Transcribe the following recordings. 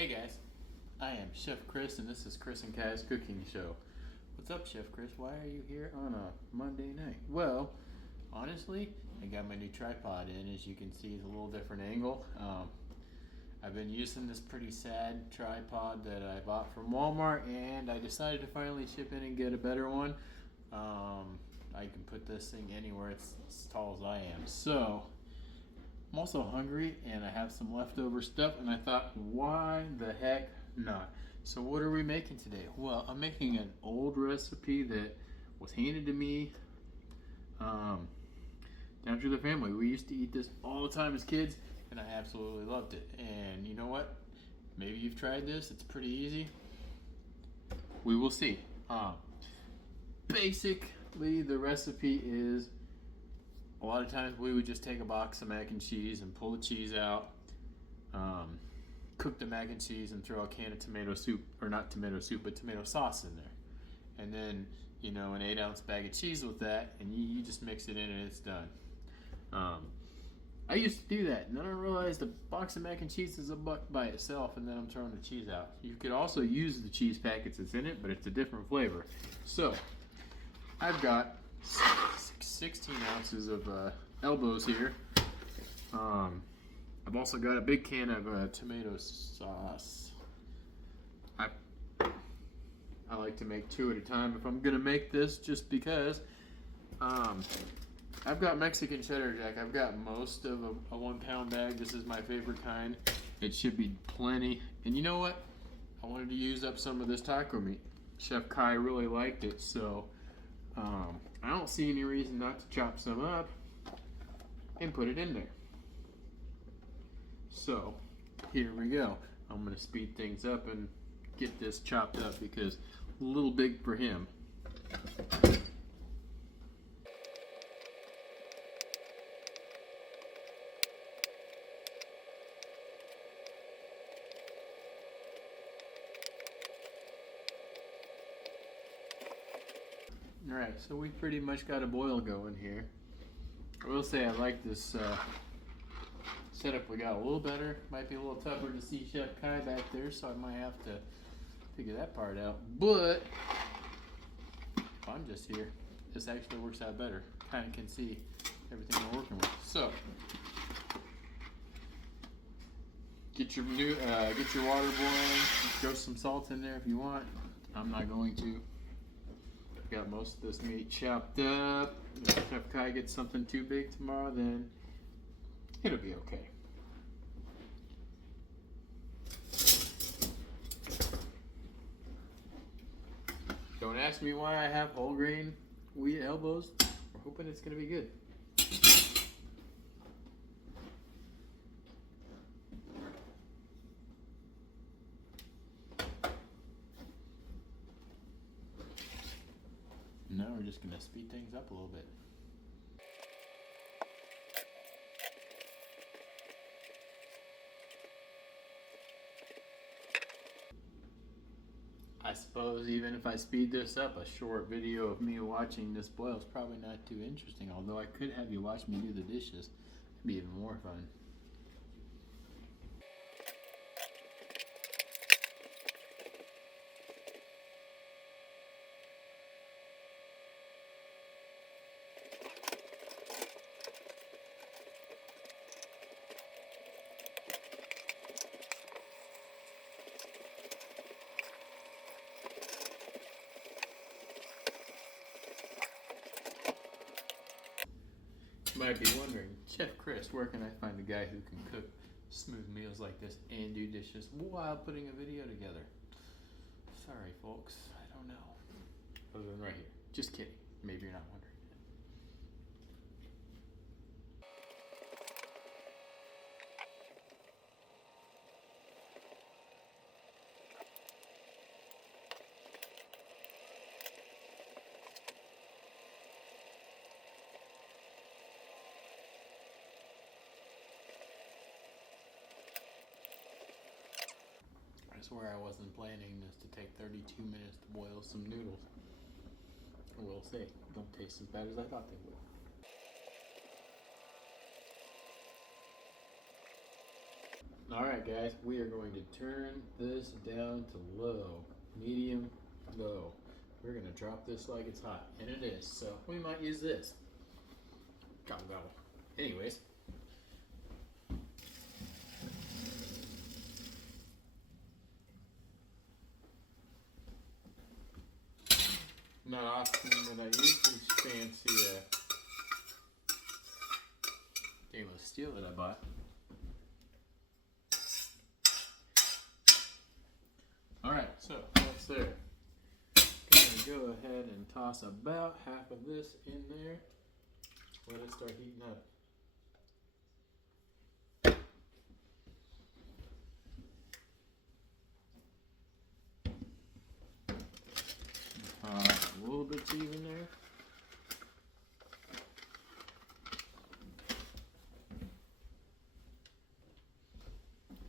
Hey guys, I am Chef Chris and this is Chris and Kai's Cooking Show. What's up, Chef Chris? Why are you here on a Monday night? Well, honestly, I got my new tripod in. As you can see, it's a little different angle. I've been using this pretty sad tripod that I bought from Walmart, and I decided to finally ship in and get a better one. I can put this thing anywhere. It's as tall as I am. So, I'm also hungry and I have some leftover stuff, and I thought, why the heck not? So what are we making today? Well, I'm making an old recipe that was handed to me down through the family. We used to eat this all the time as kids, and I absolutely loved it. And you know what? Maybe you've tried this. It's pretty easy. We will see. Basically, the recipe is, a lot of times we would just take a box of mac and cheese and pull the cheese out, cook the mac and cheese, and throw a can of tomato soup, or not tomato soup, but tomato sauce in there. And then, you know, an 8-ounce bag of cheese with that, and you just mix it in and it's done. I used to do that, and then I realized a box of mac and cheese is $1 by itself, and then I'm throwing the cheese out. You could also use the cheese packets that's in it, but it's a different flavor. So, I've got 16 ounces of elbows here. I've also got a big can of tomato sauce. I like to make 2 at a time if I'm gonna make this, just because I've got Mexican cheddar jack. I've got most of a 1-pound bag. This is my favorite kind. It should be plenty. And you know what? I wanted to use up some of this taco meat. Chef Kai really liked it, so I don't see any reason not to chop some up and put it in there. So, here we go. I'm going to speed things up and get this chopped up because a little big for him. Alright, so we pretty much got a boil going here. I will say I like this setup we got a little better. Might be a little tougher to see Chef Kai back there, so I might have to figure that part out. But if I'm just here, this actually works out better. Kind of can see everything we're working with. So get your water boiling. Throw some salt in there if you want. I'm not going to. Got most of this meat chopped up. If Chef Kai gets something too big tomorrow, then it'll be okay. Don't ask me why I have whole grain wheat elbows. We're hoping it's gonna be good. Now we're just going to speed things up a little bit. I suppose even if I speed this up, a short video of me watching this boil is probably not too interesting, although I could have you watch me do the dishes. It'd be even more fun. You might be wondering, Chef Chris, where can I find a guy who can cook smooth meals like this and do dishes while putting a video together? Sorry, folks, I don't know. Other than right here. Just kidding. Maybe you're not wondering. I swear I wasn't planning this to take 32 minutes to boil some noodles. I will say, don't taste as bad as I thought they would. Alright guys, we are going to turn this down to low, medium, low. We're going to drop this like it's hot, and it is, so we might use this. Gobble gobble. Anyways. Not often that I use these fancy stainless steel that I bought. Alright, so that's there. Gonna go ahead and toss about half of this in there. Let it start heating up. A little bit even there.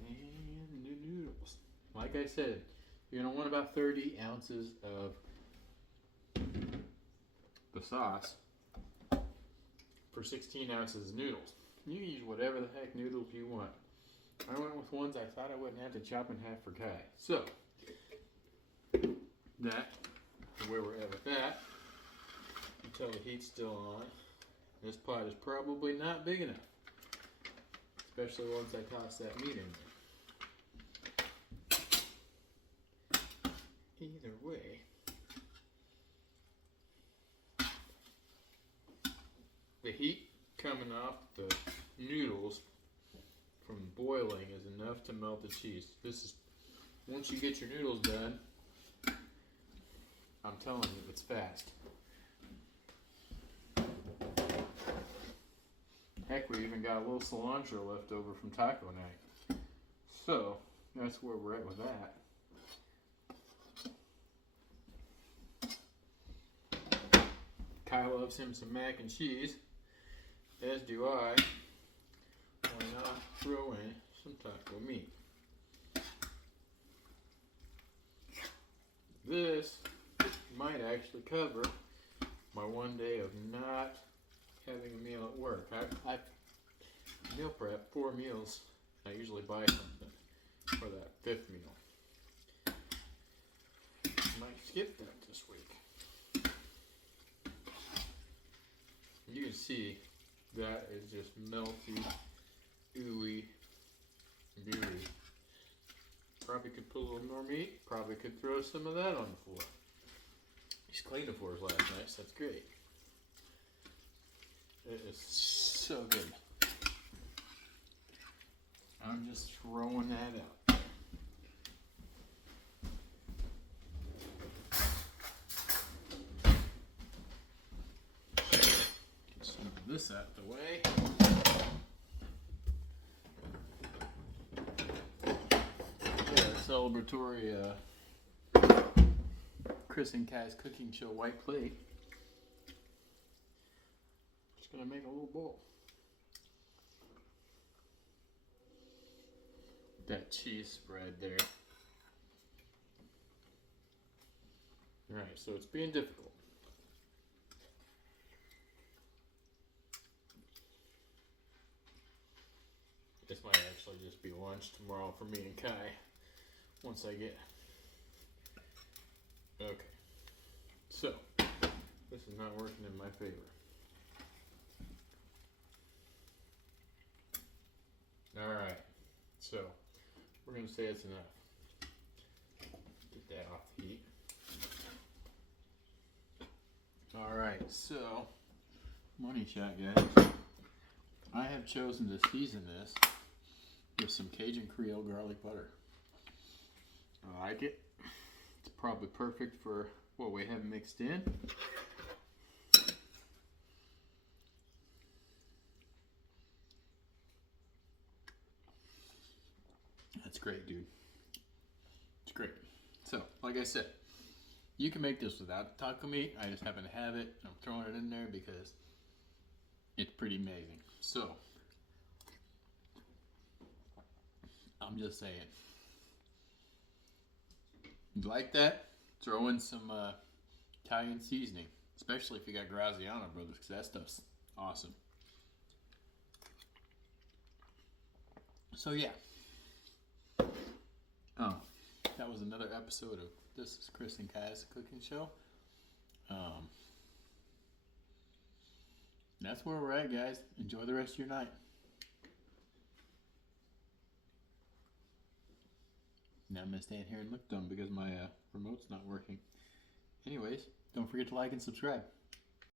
And the noodles. Like I said, you're going to want about 30 ounces of the sauce for 16 ounces of noodles. You can use whatever the heck noodles you want. I went with ones I thought I wouldn't have to chop in half for Kai. So, that, where we're at with that, until the heat's still on. This pot is probably not big enough, especially once I toss that meat in there. Either way, the heat coming off the noodles from boiling is enough to melt the cheese. This is, once you get your noodles done, I'm telling you, it's fast. Heck, we even got a little cilantro left over from taco night. So, that's where we're at with that. Kai loves him some mac and cheese, as do I. Why not throw in some taco meat? This might actually cover my one day of not having a meal at work. I meal prep 4 meals. I usually buy something for that 5th meal. Might skip that this week. You can see that is just melty, ooey, gooey. Probably could put a little more meat. Probably could throw some of that on the floor. He's cleaned the floors last night, so that's great. It is so good. I'm just throwing that out. Get some of this out of the way. Celebratory Chris and Kai's cooking show white plate. Just gonna make a little bowl. That cheese spread there. Alright, so it's being difficult. This might actually just be lunch tomorrow for me and Kai. Once I get... Okay. So, this is not working in my favor. Alright. So, we're going to say it's enough. Get that off the heat. Alright, so, money shot, guys. I have chosen to season this with some Cajun Creole garlic butter. I like it. It's probably perfect for what we have mixed in. That's great, dude. It's great. So, like I said, you can make this without taco meat. I just happen to have it. I'm throwing it in there because it's pretty amazing. So, I'm just saying. You like that? Throw in some Italian seasoning, especially if you got Graziano Brothers, because that stuff's awesome. So yeah, that was another episode of This is Chris and Kai's Cooking Show. That's where we're at, guys. Enjoy the rest of your night. Now I'm going to stand here and look dumb because my remote's not working. Anyways, don't forget to like and subscribe.